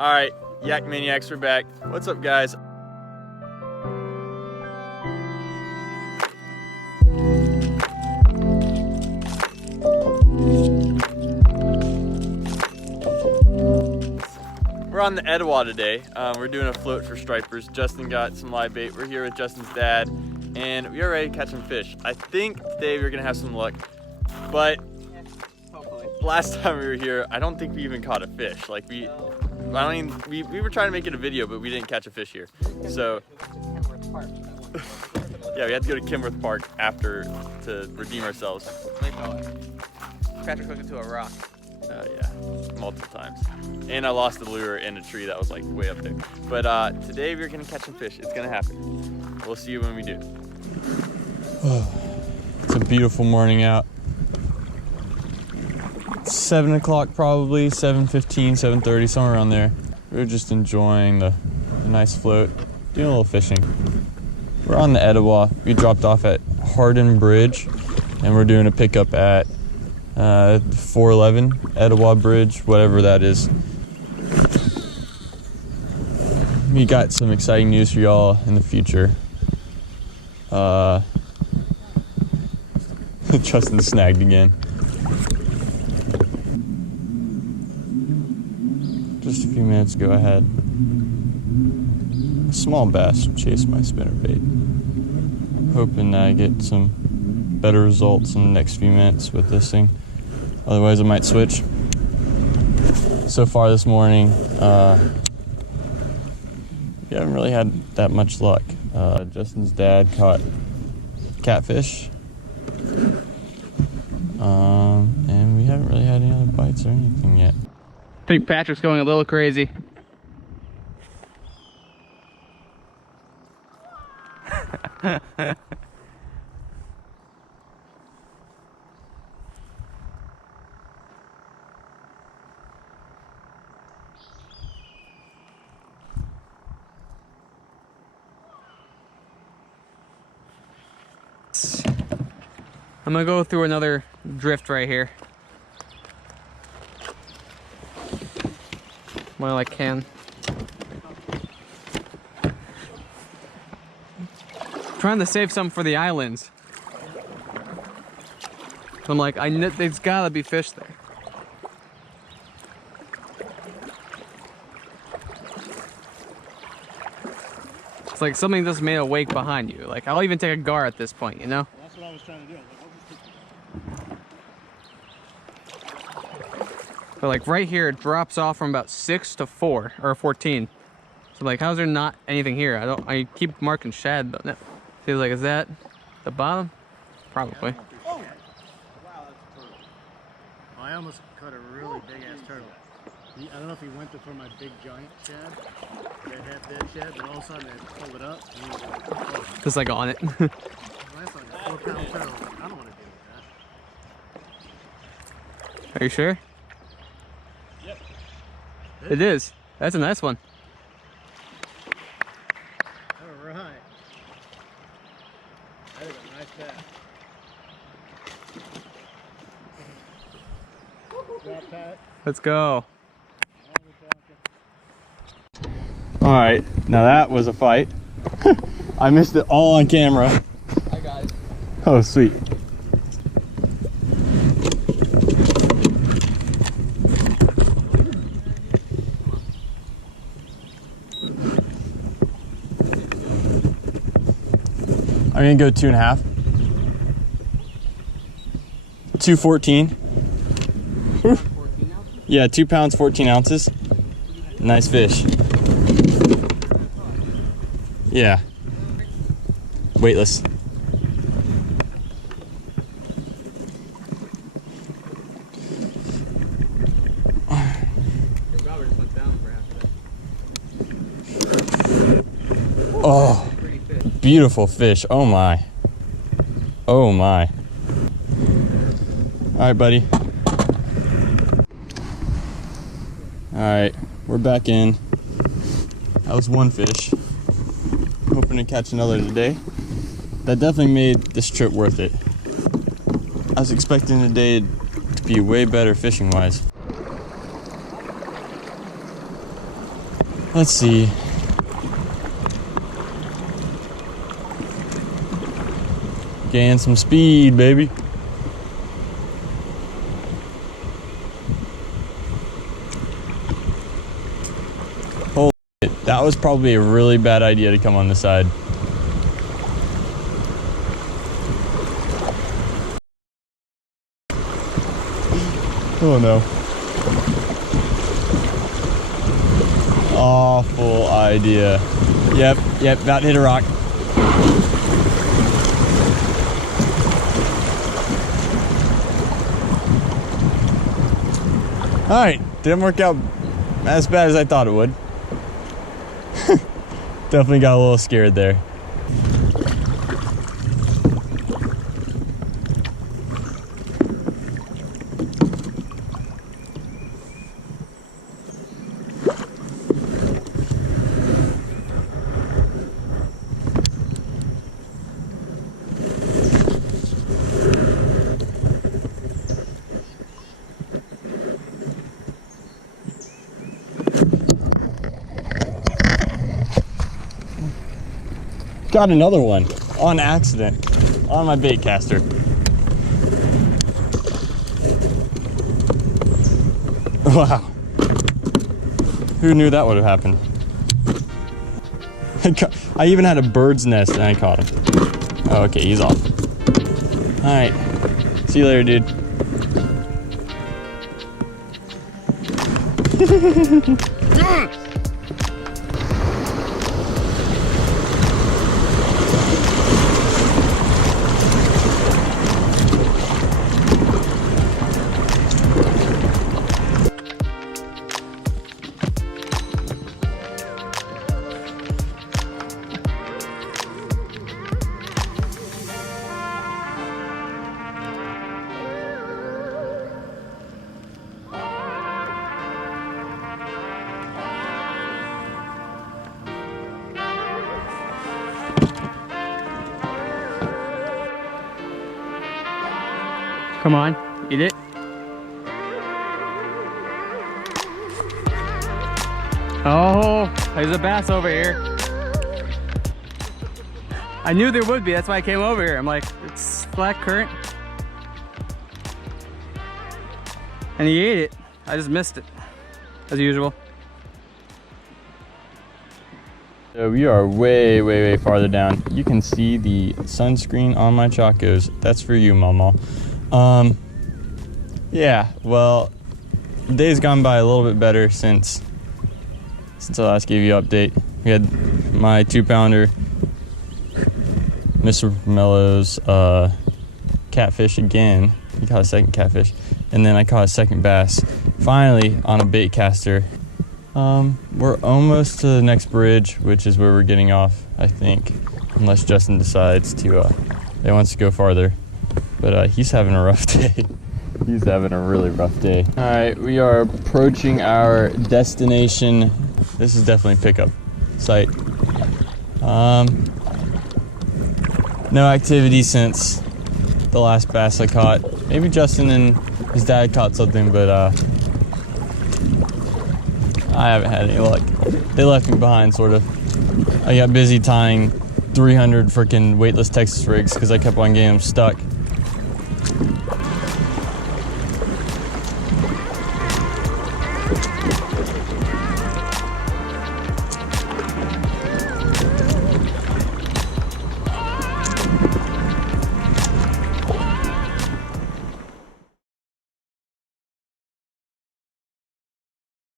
All right, Yak Maniacs, we're back. What's up, guys? We're on the ETOWAH today. We're doing a float for stripers. Justin got some live bait. We're here with Justin's dad, and we are ready to catch some fish. I think today we're gonna have some luck, but hopefully. Last time we were here, I don't think we even caught a fish. Like we were trying to make it a video, but we didn't catch a fish here. So yeah, we had to go to Kenworth Park after to redeem ourselves. Patrick hooked into a rock. Yeah, multiple times. And I lost the lure in a tree that was like way up there. But today we're gonna catch some fish. It's gonna happen. We'll see you when we do. It's a beautiful morning out. 7 o'clock probably, 7:15, 7:30, somewhere around there. We're just enjoying the nice float, doing a little fishing. We're on the ETOWAH. We dropped off at Hardin Bridge, and we're doing a pickup at 411 ETOWAH Bridge, whatever that is. We got some exciting news for y'all in the future. Justin snagged again. Just a few minutes ago I had a small bass chase my spinnerbait. Hoping that I get some better results in the next few minutes with this thing. Otherwise I might switch. So far this morning, we haven't really had that much luck. Justin's dad caught catfish. And we haven't really had any other bites or anything yet. I think Patrick's going a little crazy. I'm gonna go through another drift right here. Well, I can. Trying to save some for the islands. I'm like, there's gotta be fish there. It's like something just made a wake behind you. Like, I'll even take a gar at this point, you know? That's what I was trying to do. But like right here, it drops off from about 6 to 4 or 14. So like, how's there not anything here? I keep marking shad, but no. See, like, is that the bottom? Probably. Oh! Wow, that's a turtle. I almost caught a really big ass turtle. I don't know if he went for my big giant shad, that had dead shad, but all of a sudden I pulled it up and he was like, oh. Just like on it. That's like a 4-pound turtle. I don't want to deal with that. Are you sure? Yep. It is. That's a nice one. All right. That is a nice bass. Drop that. Let's go. All right, now that was a fight. I missed it all on camera. I got it. Oh, sweet. I'm gonna go 2.5. 214. Yeah, 2 pounds, 14 ounces. Nice fish. Yeah. Weightless. Oh, beautiful fish. Oh my. Oh my. All right, buddy. All right, we're back in. That was one fish. Hoping to catch another today. That definitely made this trip worth it. I was expecting today to be way better fishing wise. Let's see. Gain some speed, baby. Holy shit, that was probably a really bad idea to come on the side. Oh no. Awful idea. Yep, about to hit a rock. Alright, didn't work out as bad as I thought it would. Definitely got a little scared there. Got another one on accident on my bait caster. Wow. Who knew that would have happened? I even had a bird's nest and I caught him. Oh, okay, he's off. All right. See you later, dude. Come on, eat it. Oh, there's a bass over here. I knew there would be, that's why I came over here. I'm like, it's flat current. And he ate it. I just missed it, as usual. So we are way farther down. You can see the sunscreen on my chacos. That's for you, mama. Yeah, well, the day's gone by a little bit better since I last gave you an update. We had my 2-pounder, Mr. Mello's catfish again. He caught a second catfish, and then I caught a second bass. Finally, on a bait caster. We're almost to the next bridge, which is where we're getting off, I think, unless Justin decides to, he wants to go farther. But he's having a rough day. He's having a really rough day. All right, we are approaching our destination. This is definitely pickup site. No activity since the last bass I caught. Maybe Justin and his dad caught something, but I haven't had any luck. They left me behind, sort of. I got busy tying 300 freaking weightless Texas rigs because I kept on getting them stuck.